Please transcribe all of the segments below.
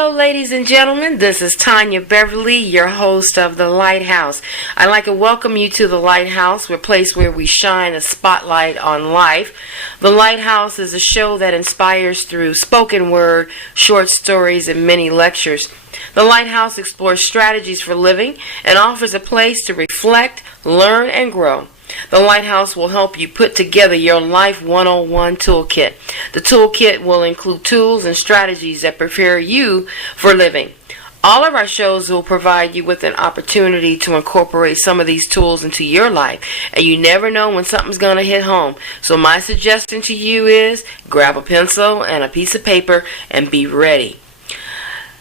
Hello, ladies and gentlemen. This is Tynya Beverly, your host of The Lighthouse. I'd like to welcome you to The Lighthouse, a place where we shine a spotlight on life. The Lighthouse is a show that inspires through spoken word, short stories, and many lectures. The Lighthouse explores strategies for living and offers a place to reflect, learn, and grow. The Lighthouse will help you put together your Life 101 toolkit. The toolkit will include tools and strategies that prepare you for living. All of our shows will provide you with an opportunity to incorporate some of these tools into your life, and you never know when something's going to hit home. So my suggestion to you is grab a pencil and a piece of paper and be ready.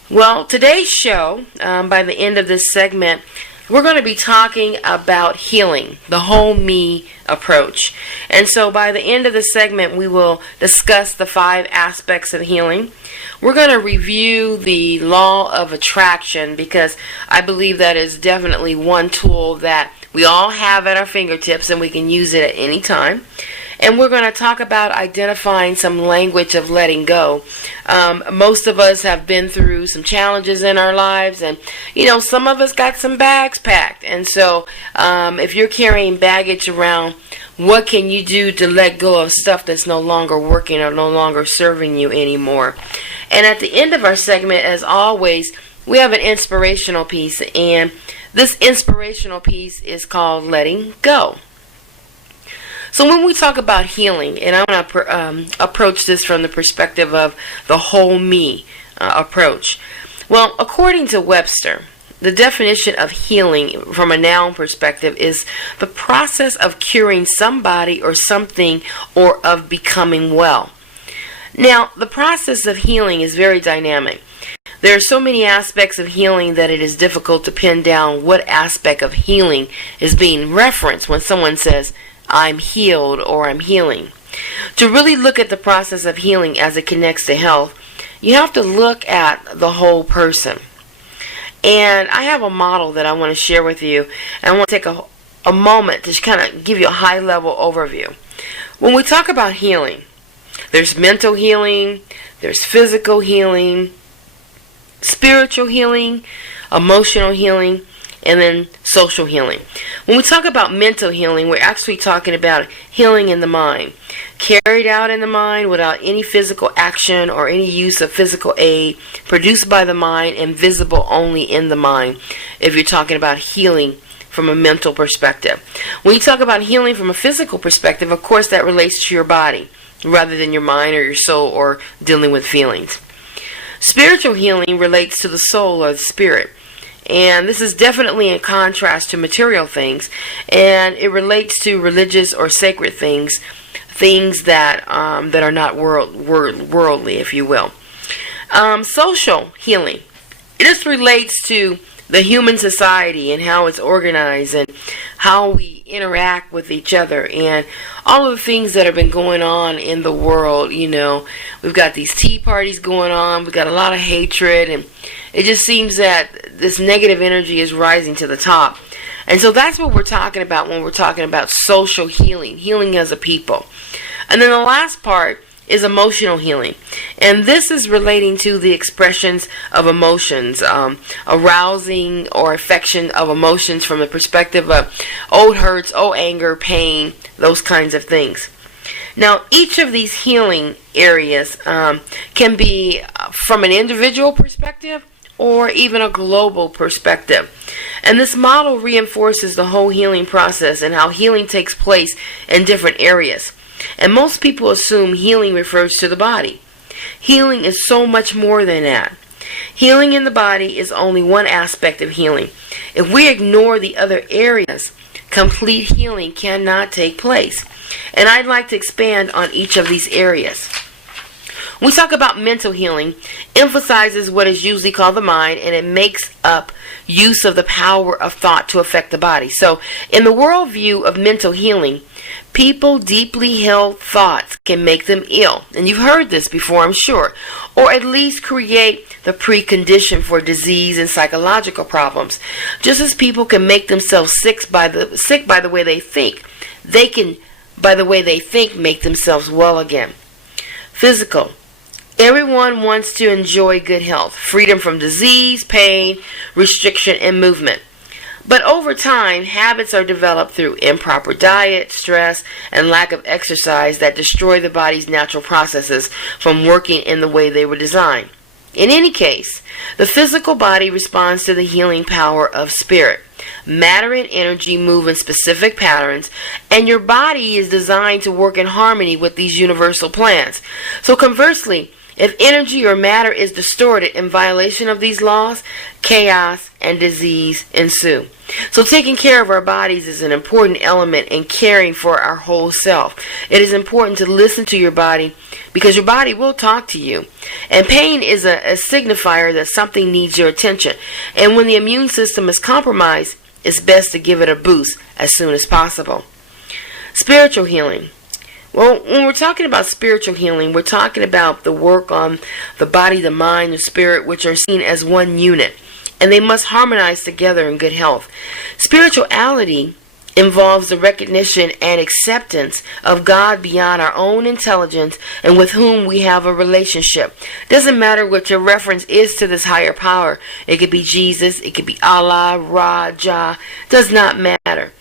Well, today's show, by the end of this segment, we're going to be talking about healing, the whole me approach. And so by the end of the segment, we will discuss the 5 aspects of healing. We're going to review the law of attraction because I believe that is definitely one tool that we all have at our fingertips and we can use it at any time. And we're going to talk about identifying some language of letting go. Most of us have been through some challenges in our lives, and some of us got some bags packed. And so if you're carrying baggage around, what can you do to let go of stuff that's no longer working or no longer serving you anymore? And at the end of our segment, as always, we have an inspirational piece, and this inspirational piece is called Letting Go. So when we talk about healing, and I'm going to approach this from the perspective of the whole me approach. Well, according to Webster, the definition of healing from a noun perspective is the process of curing somebody or something or of becoming well. Now, the process of healing is very dynamic. There are so many aspects of healing that it is difficult to pin down what aspect of healing is being referenced when someone says, I'm healed or I'm healing. To really look at the process of healing as it connects to health, you have to look at the whole person. And I have a model that I want to share with you, and I want to take a moment to kind of give you a high-level overview. When we talk about healing, there's mental healing, there's physical healing, spiritual healing, emotional healing, and then social healing. When we talk about mental healing, we're actually talking about healing in the mind, carried out in the mind without any physical action or any use of physical aid, produced by the mind and visible only in the mind, if you're talking about healing from a mental perspective. When you talk about healing from a physical perspective, of course that relates to your body rather than your mind or your soul or dealing with feelings. Spiritual healing relates to the soul or the spirit. And this is definitely in contrast to material things, and it relates to religious or sacred things that are not worldly, if you will. Social healing. This relates to the human society and how it's organized and how we interact with each other and all of the things that have been going on in the world. We've got these tea parties going on, we've got a lot of hatred, and it just seems that this negative energy is rising to the top. And so that's what we're talking about when we're talking about social healing, healing as a people. And then the last part is emotional healing. And this is relating to the expressions of emotions, arousing or affection of emotions from the perspective of old hurts, old anger, pain, those kinds of things. Now, each of these healing areas can be from an individual perspective or even a global perspective. And this model reinforces the whole healing process and how healing takes place in different areas. And most people assume healing refers to the body. Healing is so much more than that. Healing in the body is only one aspect of healing. If we ignore the other areas, complete healing cannot take place. And I'd like to expand on each of these areas. When we talk about mental healing, emphasizes what is usually called the mind, and it makes up use of the power of thought to affect the body. So in the worldview of mental healing, people deeply held thoughts can make them ill. And you've heard this before, I'm sure. Or at least create the precondition for disease and psychological problems. Just as people can make themselves sick by the way they think, they can, by the way they think, make themselves well again. Physical. Everyone wants to enjoy good health, freedom from disease, pain, restriction, and movement. But over time, habits are developed through improper diet, stress, and lack of exercise that destroy the body's natural processes from working in the way they were designed. In any case, the physical body responds to the healing power of spirit. Matter and energy move in specific patterns, and your body is designed to work in harmony with these universal plans. So conversely, if energy or matter is distorted in violation of these laws, chaos and disease ensue. So taking care of our bodies is an important element in caring for our whole self. It is important to listen to your body because your body will talk to you. And pain is a signifier that something needs your attention. And when the immune system is compromised, it's best to give it a boost as soon as possible. Spiritual healing. Well, when we're talking about spiritual healing, we're talking about the work on the body, the mind, the spirit, which are seen as one unit, and they must harmonize together in good health. Spirituality involves the recognition and acceptance of God beyond our own intelligence and with whom we have a relationship. Doesn't matter what your reference is to this higher power. It could be Jesus, it could be Allah, Ra, Jah, does not matter.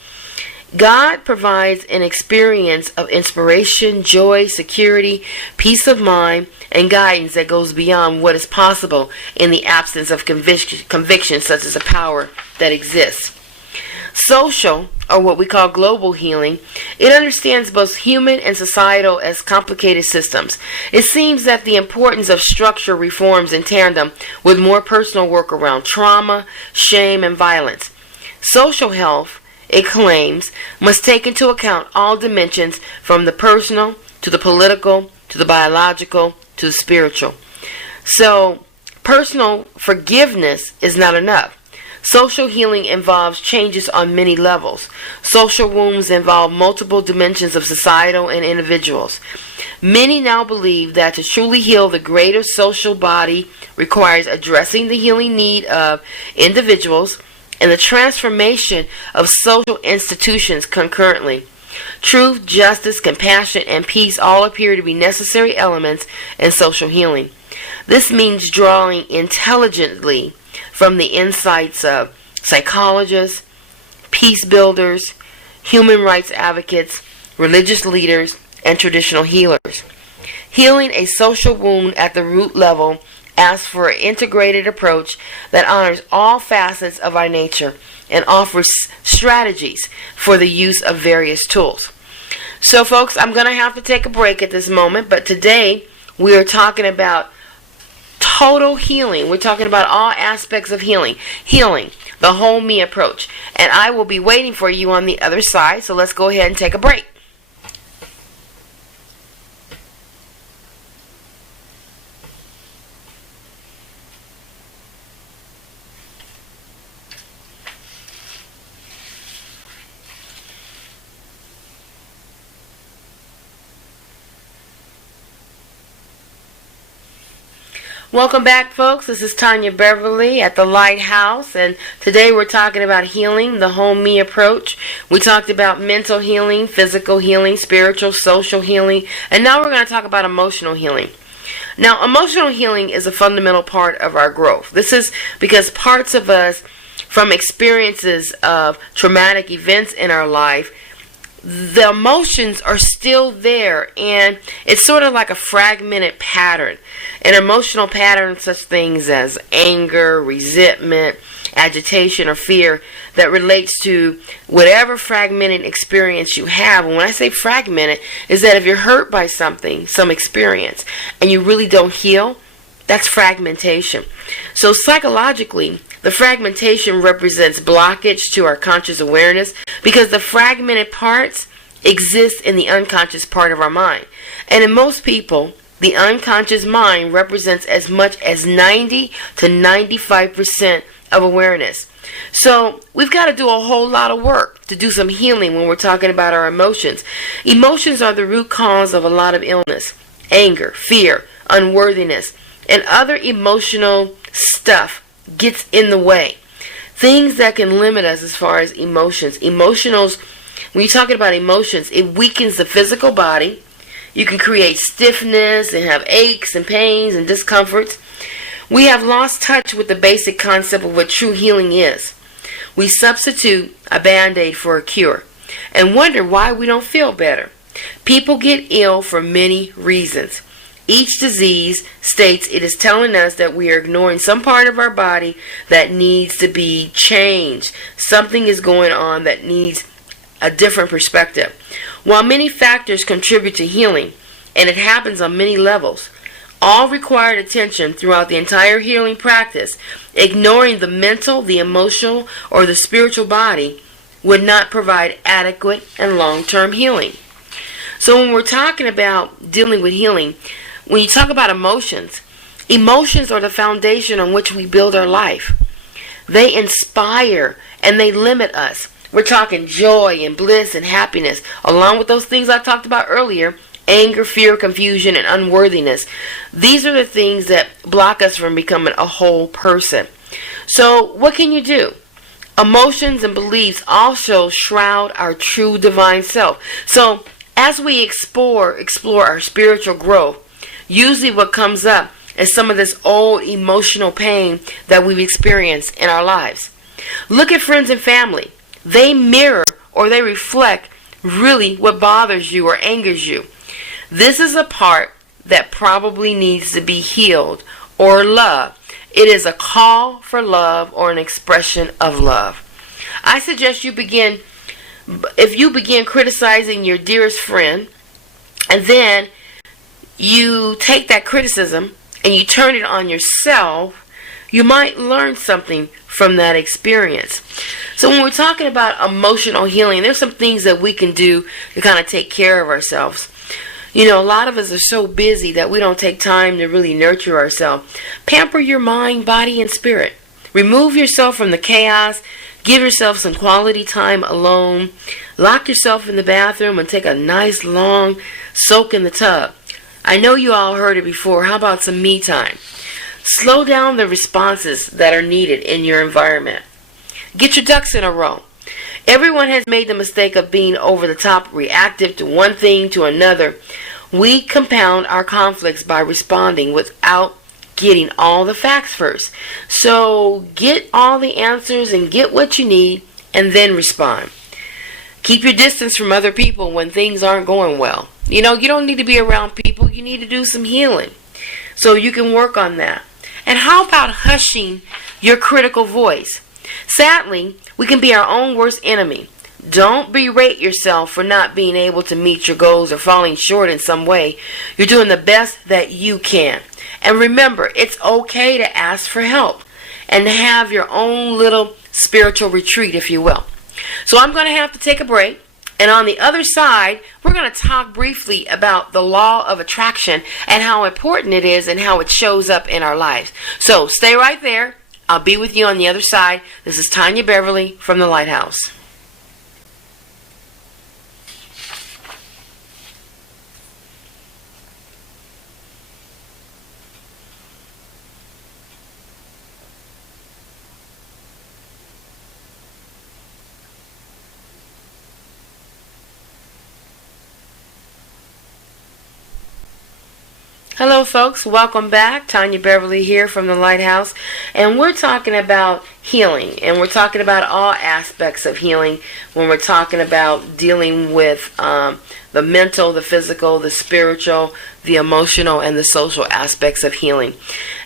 God provides an experience of inspiration, joy, security, peace of mind, and guidance that goes beyond what is possible in the absence of conviction such as a power that exists. Social, or what we call global healing, it understands both human and societal as complicated systems. It seems that the importance of structure reforms in tandem with more personal work around trauma, shame, and violence. Social health, it claims, must take into account all dimensions from the personal to the political to the biological to the spiritual. So, personal forgiveness is not enough. Social healing involves changes on many levels. Social wounds involve multiple dimensions of societal and individuals. Many now believe that to truly heal the greater social body requires addressing the healing need of individuals and the transformation of social institutions concurrently. Truth, justice, compassion, and peace all appear to be necessary elements in social healing. This means drawing intelligently from the insights of psychologists, peace builders, human rights advocates, religious leaders, and traditional healers. Healing a social wound at the root level asks for an integrated approach that honors all facets of our nature and offers strategies for the use of various tools. So folks, I'm going to have to take a break at this moment, but today we are talking about total healing. We're talking about all aspects of healing, the whole me approach. And I will be waiting for you on the other side, so let's go ahead and take a break. Welcome back, folks. This is Tynya Beverly at the Lighthouse, and today we're talking about healing, the whole me approach. We talked about mental healing, physical healing, spiritual, social healing, and now we're going to talk about emotional healing. Now, emotional healing is a fundamental part of our growth. This is because parts of us, from experiences of traumatic events in our life, the emotions are still there, and it's sort of like a fragmented pattern. An emotional pattern, such things as anger, resentment, agitation, or fear, that relates to whatever fragmented experience you have. And when I say fragmented, is that if you're hurt by something, some experience, and you really don't heal, that's fragmentation. So psychologically, the fragmentation represents blockage to our conscious awareness because the fragmented parts exist in the unconscious part of our mind. And in most people, the unconscious mind represents as much as 90 to 95% of awareness. So we've got to do a whole lot of work to do some healing when we're talking about our emotions. Emotions are the root cause of a lot of illness, anger, fear, unworthiness, and other emotional stuff gets in the way. Things that can limit us as far as emotions. Emotionals, when you're talking about emotions, it weakens the physical body, You can create stiffness and have aches and pains and discomforts. We have lost touch with the basic concept of what true healing is. We substitute a Band-Aid for a cure and wonder why we don't feel better. People get ill for many reasons. Each disease states it is telling us that we are ignoring some part of our body that needs to be changed. Something is going on that needs a different perspective. While many factors contribute to healing, and it happens on many levels, all required attention throughout the entire healing practice, ignoring the mental, the emotional, or the spiritual body would not provide adequate and long-term healing. So when we're talking about dealing with healing, when you talk about emotions, emotions are the foundation on which we build our life. They inspire and they limit us. We're talking joy and bliss and happiness, along with those things I talked about earlier, anger, fear, confusion, and unworthiness. These are the things that block us from becoming a whole person. So what can you do? Emotions and beliefs also shroud our true divine self. So as we explore our spiritual growth, usually what comes up is some of this old emotional pain that we've experienced in our lives. Look at friends and family. They mirror or they reflect really what bothers you or angers you. This is a part that probably needs to be healed or loved. It is a call for love or an expression of love. I suggest if you begin criticizing your dearest friend, and then you take that criticism and you turn it on yourself, you might learn something from that experience. So when we're talking about emotional healing, there's some things that we can do to kind of take care of ourselves. You know, a lot of us are so busy that we don't take time to really nurture ourselves. Pamper your mind, body, and spirit. Remove yourself from the chaos. Give yourself some quality time alone. Lock yourself in the bathroom and take a nice long soak in the tub. I know you all heard it before. How about some me time? Slow down the responses that are needed in your environment. Get your ducks in a row. Everyone has made the mistake of being over the top, reactive to one thing to another. We compound our conflicts by responding without getting all the facts first. So get all the answers and get what you need and then respond. Keep your distance from other people when things aren't going well. You know, you don't need to be around people. You need to do some healing. So you can work on that. And how about hushing your critical voice? Sadly, we can be our own worst enemy. Don't berate yourself for not being able to meet your goals or falling short in some way. You're doing the best that you can. And remember, it's okay to ask for help and to have your own little spiritual retreat, if you will. So I'm going to have to take a break. And on the other side, we're going to talk briefly about the law of attraction and how important it is and how it shows up in our lives. So stay right there. I'll be with you on the other side. This is Tynya Beverly from the Lighthouse. Hello folks, welcome back. Tynya Beverly here from the Lighthouse, and we're talking about healing, and we're talking about all aspects of healing when we're talking about dealing with the mental, the physical, the spiritual, the emotional, and the social aspects of healing.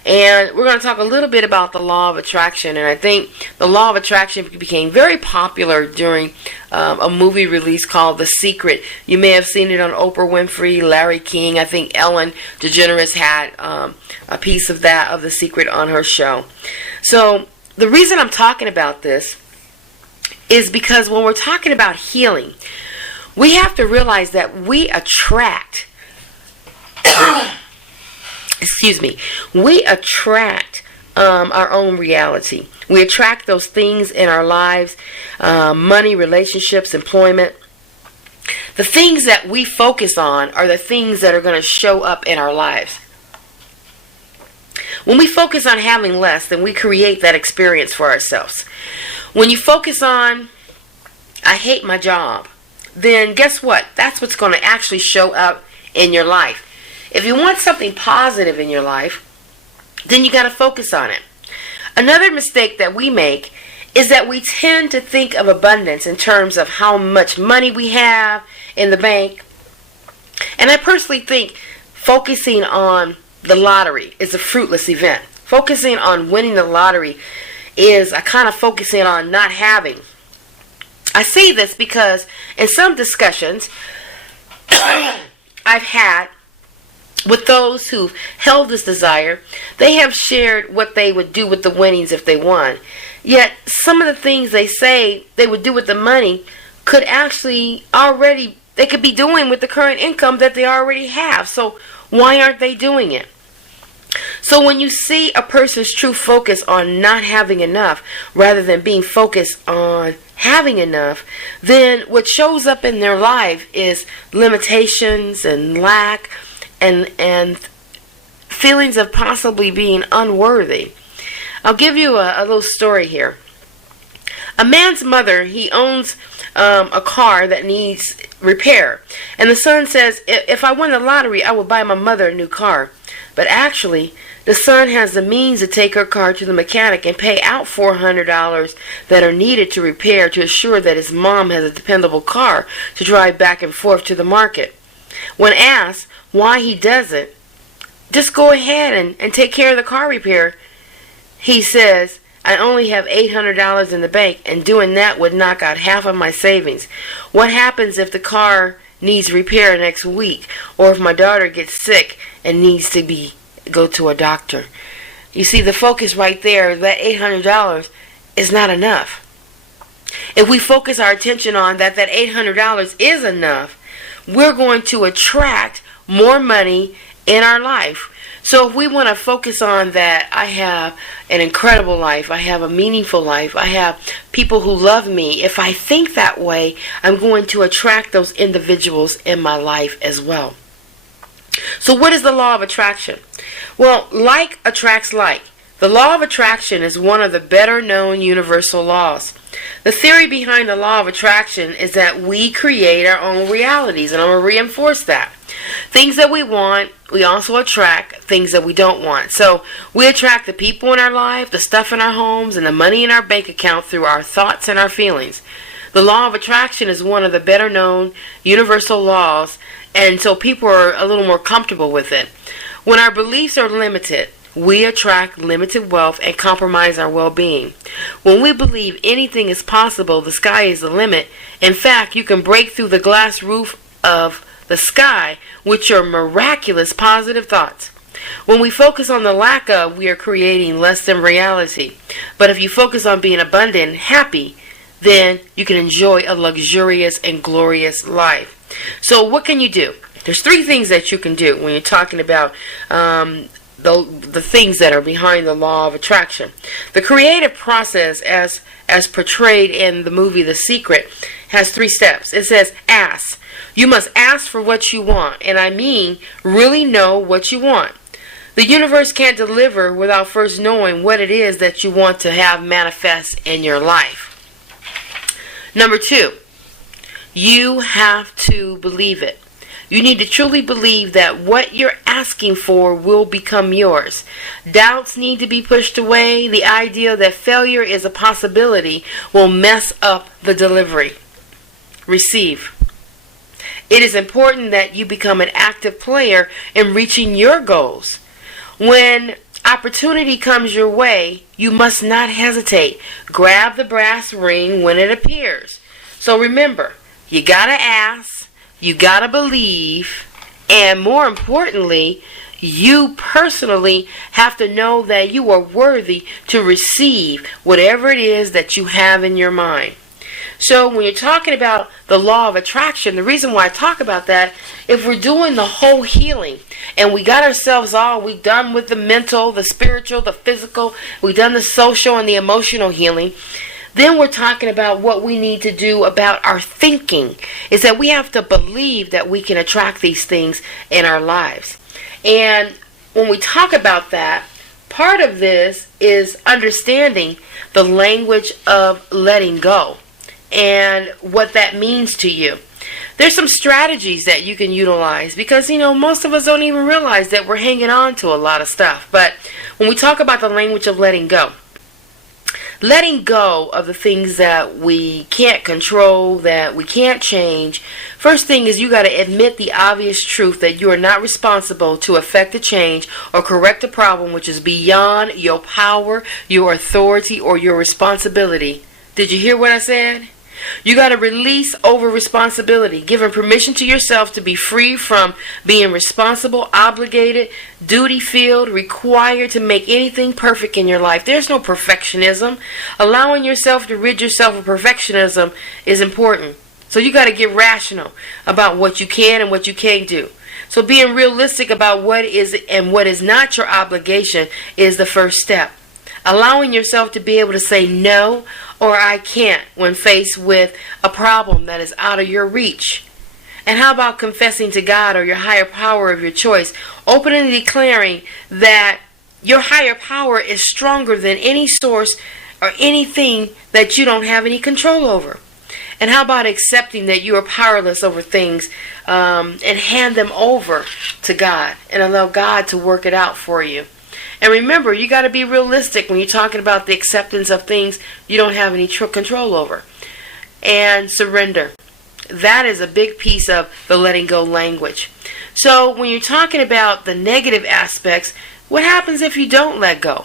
And we're going to talk a little bit about the law of attraction, and I think the law of attraction became very popular during a movie release called The Secret. You may have seen it on Oprah Winfrey, Larry King. I think Ellen DeGeneres had a piece of that, of The Secret, on her show. So the reason I'm talking about this is because when we're talking about healing, we have to realize that we attract we attract our own reality. We attract those things in our lives, money, relationships, employment. The things that we focus on are the things that are going to show up in our lives. When we focus on having less, then we create that experience for ourselves. When you focus on, I hate my job, then guess what? That's what's going to actually show up in your life. If you want something positive in your life, then you got to focus on it. Another mistake that we make is that we tend to think of abundance in terms of how much money we have in the bank. And I personally think focusing on the lottery is a fruitless event. Focusing on winning the lottery is a kind of focusing on not having. I say this because in some discussions I've had with those who've held this desire, they have shared what they would do with the winnings if they won. Yet some of the things they say they would do with the money could actually they could be doing with the current income that they already have. So why aren't they doing it? So when you see a person's true focus on not having enough rather than being focused on having enough, then what shows up in their life is limitations and lack and feelings of possibly being unworthy. I'll give you a little story here. A man's mother, he owns a car that needs repair. And the son says, if I won the lottery, I would buy my mother a new car. But actually, the son has the means to take her car to the mechanic and pay out $400 that are needed to repair to assure that his mom has a dependable car to drive back and forth to the market. When asked why he doesn't just go ahead and take care of the car repair, he says, I only have $800 in the bank, and doing that would knock out half of my savings. What happens if the car needs repair next week, or if my daughter gets sick and needs to go to a doctor? You see, the focus right there, that $800 is not enough. If we focus our attention on that $800 is enough, we're going to attract more money in our life. So if we want to focus on that, I have an incredible life, I have a meaningful life, I have people who love me. If I think that way, I'm going to attract those individuals in my life as well. So what is the law of attraction? Well, like attracts like. The law of attraction is one of the better known universal laws. The theory behind the law of attraction is that we create our own realities, and I'm going to reinforce that. Things that we want, we also attract things that we don't want. So we attract the people in our life, the stuff in our homes, and the money in our bank account through our thoughts and our feelings. The law of attraction is one of the better known universal laws, and so people are a little more comfortable with it. When our beliefs are limited, we attract limited wealth and compromise our well-being. When we believe anything is possible, the sky is the limit. In fact, you can break through the glass roof of the sky with your miraculous positive thoughts. When we focus on the lack of, we are creating less than reality. But if you focus on being abundant and happy, then you can enjoy a luxurious and glorious life. So what can you do? There's 3 things that you can do when you're talking about the things that are behind the law of attraction. The creative process, as portrayed in the movie The Secret, has 3 steps. It says ask. You must ask for what you want, and I mean really know what you want. The universe can't deliver without first knowing what it is that you want to have manifest in your life. Number 2, you have to believe it. You need to truly believe that what you're asking for will become yours. Doubts need to be pushed away. The idea that failure is a possibility will mess up the delivery. Receive. It is important that you become an active player in reaching your goals. When opportunity comes your way, you must not hesitate. Grab the brass ring when it appears. So remember, you gotta ask, you gotta believe, and more importantly, you personally have to know that you are worthy to receive whatever it is that you have in your mind. So when you're talking about the law of attraction, the reason why I talk about that, if we're doing the whole healing and we got ourselves all, we've done with the mental, the spiritual, the physical, we've done the social and the emotional healing, then we're talking about what we need to do about our thinking, is that we have to believe that we can attract these things in our lives. And when we talk about that, part of this is understanding the language of letting go and what that means to you. There's some strategies that you can utilize because, most of us don't even realize that we're hanging on to a lot of stuff. But when we talk about the language of letting go of the things that we can't control, that we can't change, first thing is you got to admit the obvious truth that you are not responsible to affect a change or correct a problem which is beyond your power, your authority, or your responsibility. Did you hear what I said? You got to release over responsibility, giving permission to yourself to be free from being responsible, obligated, duty-filled, required to make anything perfect in your life. There's no perfectionism. Allowing yourself to rid yourself of perfectionism is important. So you got to get rational about what you can and what you can't do. So being realistic about what is and what is not your obligation is the first step. Allowing yourself to be able to say no or I can't when faced with a problem that is out of your reach. And how about confessing to God or your higher power of your choice, openly declaring that your higher power is stronger than any source or anything that you don't have any control over. And how about accepting that you are powerless over things and hand them over to God and allow God to work it out for you. And remember, you got to be realistic when you're talking about the acceptance of things you don't have any control over. And surrender. That is a big piece of the letting go language. So when you're talking about the negative aspects, what happens if you don't let go?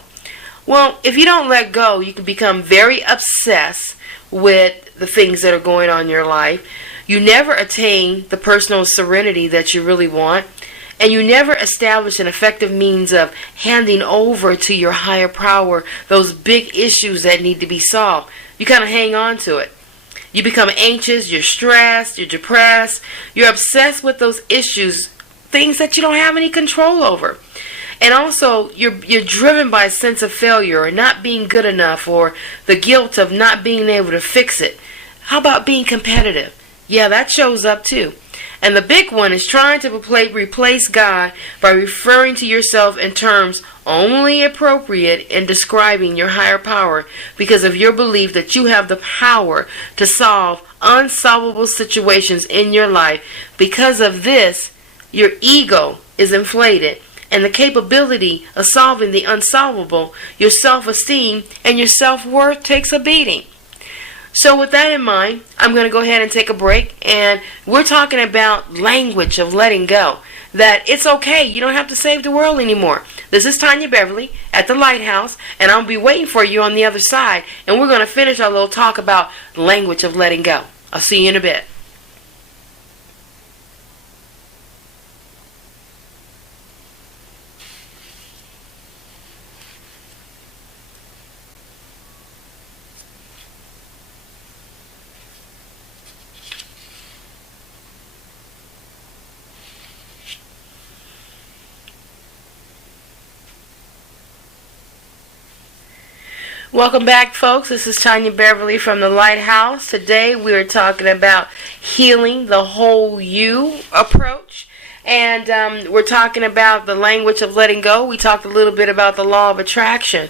Well, if you don't let go, you can become very obsessed with the things that are going on in your life. You never attain the personal serenity that you really want. And you never establish an effective means of handing over to your higher power those big issues that need to be solved. You kind of hang on to it. You become anxious, you're stressed, you're depressed, you're obsessed with those issues, things that you don't have any control over. And also, you're driven by a sense of failure or not being good enough or the guilt of not being able to fix it. How about being competitive? Yeah, that shows up too. And the big one is trying to replace God by referring to yourself in terms only appropriate in describing your higher power because of your belief that you have the power to solve unsolvable situations in your life. Because of this, your ego is inflated and the capability of solving the unsolvable, your self-esteem and your self-worth takes a beating. So with that in mind, I'm going to go ahead and take a break, and we're talking about language of letting go. That it's okay, you don't have to save the world anymore. This is Tynya Beverly at the Lighthouse, and I'll be waiting for you on the other side, and we're going to finish our little talk about language of letting go. I'll see you in a bit. Welcome back, folks. This is Tynya Beverly from the Lighthouse. Today we are talking about healing the whole you approach. And we're talking about the language of letting go. We talked a little bit about the law of attraction.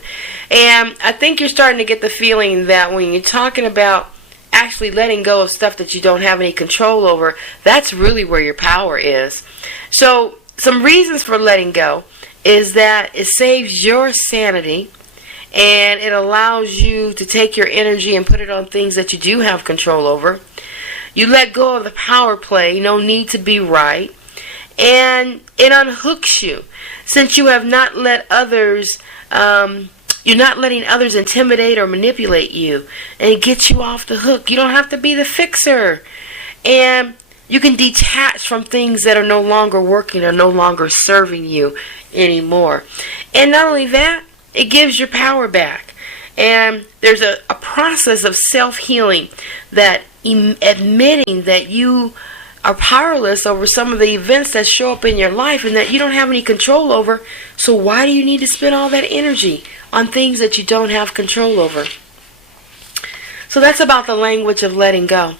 And I think you're starting to get the feeling that when you're talking about actually letting go of stuff that you don't have any control over, that's really where your power is. So some reasons for letting go is that it saves your sanity. And it allows you to take your energy and put it on things that you do have control over. You let go of the power play, no need to be right. And it unhooks you. Since you have not let others, you're not letting others intimidate or manipulate you. And it gets you off the hook. You don't have to be the fixer. And you can detach from things that are no longer working or no longer serving you anymore. And not only that, it gives your power back. And there's a process of self-healing that admitting that you are powerless over some of the events that show up in your life and that you don't have any control over. So why do you need to spend all that energy on things that you don't have control over? So that's about the language of letting go.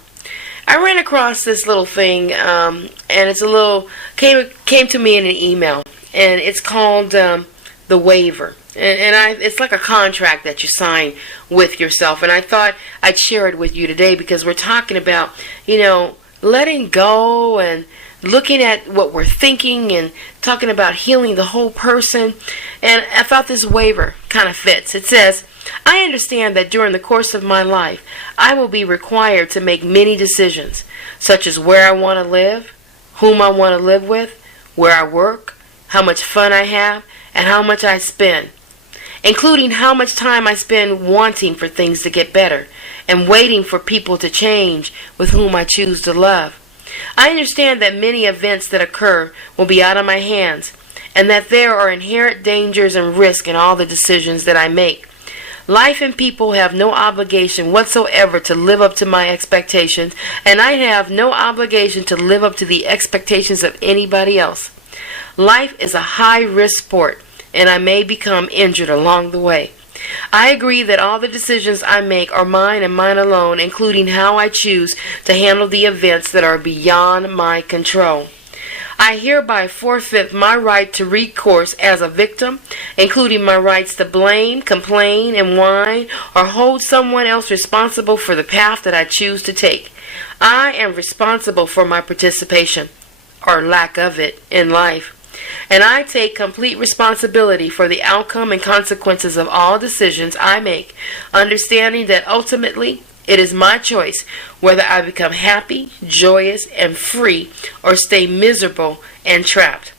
I ran across this little thing, and it's a little came to me in an email, and it's called the waiver. And it's like a contract that you sign with yourself. And I thought I'd share it with you today because we're talking about, letting go and looking at what we're thinking and talking about healing the whole person. And I thought this waiver kind of fits. It says, I understand that during the course of my life, I will be required to make many decisions, such as where I want to live, whom I want to live with, where I work, how much fun I have, and how much I spend, including how much time I spend wanting for things to get better and waiting for people to change with whom I choose to love. I understand that many events that occur will be out of my hands and that there are inherent dangers and risks in all the decisions that I make. Life and people have no obligation whatsoever to live up to my expectations, and I have no obligation to live up to the expectations of anybody else. Life is a high-risk sport, and I may become injured along the way. I agree that all the decisions I make are mine and mine alone, including how I choose to handle the events that are beyond my control. I hereby forfeit my right to recourse as a victim, including my rights to blame, complain, and whine, or hold someone else responsible for the path that I choose to take. I am responsible for my participation, or lack of it, in life. And I take complete responsibility for the outcome and consequences of all decisions I make, understanding that ultimately it is my choice whether I become happy, joyous, and free, or stay miserable and trapped.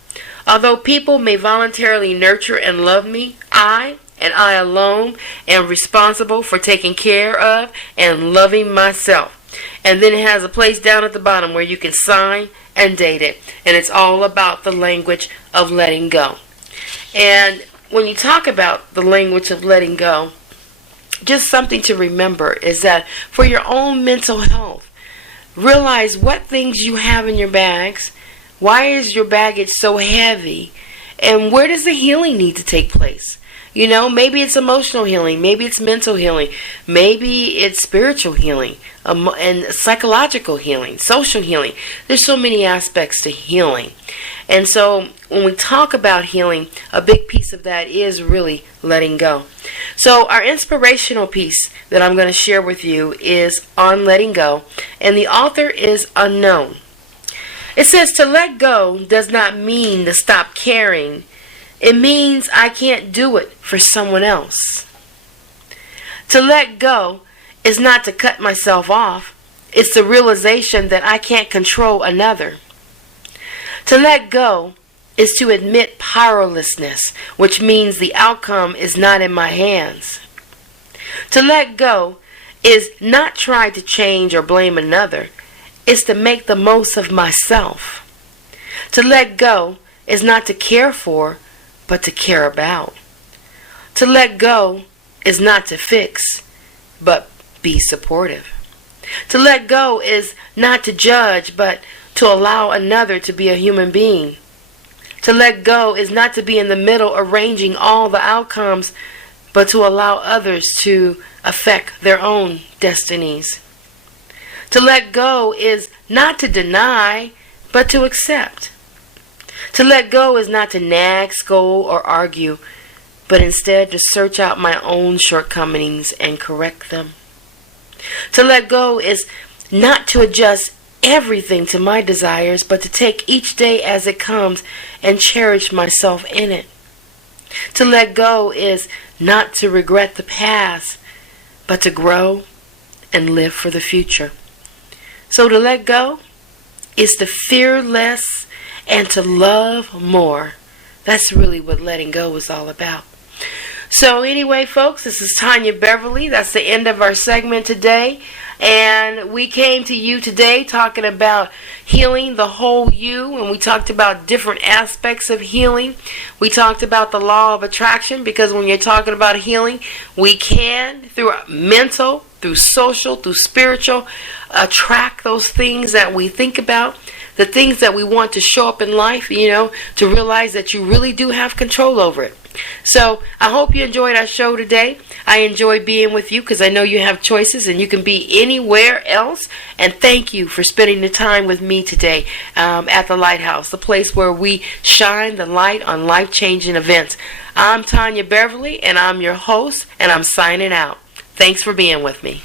Although people may voluntarily nurture and love me, I, and I alone, am responsible for taking care of and loving myself. And then it has a place down at the bottom where you can sign and date it. And it's all about the language of letting go. And when you talk about the language of letting go, just something to remember is that for your own mental health, realize what things you have in your bags, why is your baggage so heavy, and where does the healing need to take place. You know, maybe it's emotional healing, maybe it's mental healing, maybe it's spiritual healing, and psychological healing, social healing. There's so many aspects to healing. And so when we talk about healing, a big piece of that is really letting go. So our inspirational piece that I'm going to share with you is on letting go, and the author is unknown. It says to let go does not mean to stop caring. It means I can't do it for someone else. To let go is not to cut myself off. It's the realization that I can't control another. To let go is to admit powerlessness, which means the outcome is not in my hands. To let go is not try to change or blame another. It's to make the most of myself. To let go is not to care for, but to care about. To let go is not to fix, but be supportive. To let go is not to judge, but to allow another to be a human being. To let go is not to be in the middle arranging all the outcomes, but to allow others to affect their own destinies. To let go is not to deny, but to accept. To let go is not to nag, scold, or argue, but instead to search out my own shortcomings and correct them. To let go is not to adjust everything to my desires, but to take each day as it comes and cherish myself in it. To let go is not to regret the past, but to grow and live for the future. So to let go is to fear less and to love more. That's really what letting go is all about. So anyway, folks, this is Tynya Beverly. That's the end of our segment today. And we came to you today talking about healing the whole you, and we talked about different aspects of healing. We talked about the law of attraction, because when you're talking about healing, we can, through mental, through social, through spiritual, attract those things that we think about, the things that we want to show up in life, to realize that you really do have control over it. So I hope you enjoyed our show today. I enjoy being with you because I know you have choices and you can be anywhere else. And thank you for spending the time with me today at the Lighthouse, the place where we shine the light on life-changing events. I'm Tynya Beverly, and I'm your host, and I'm signing out. Thanks for being with me.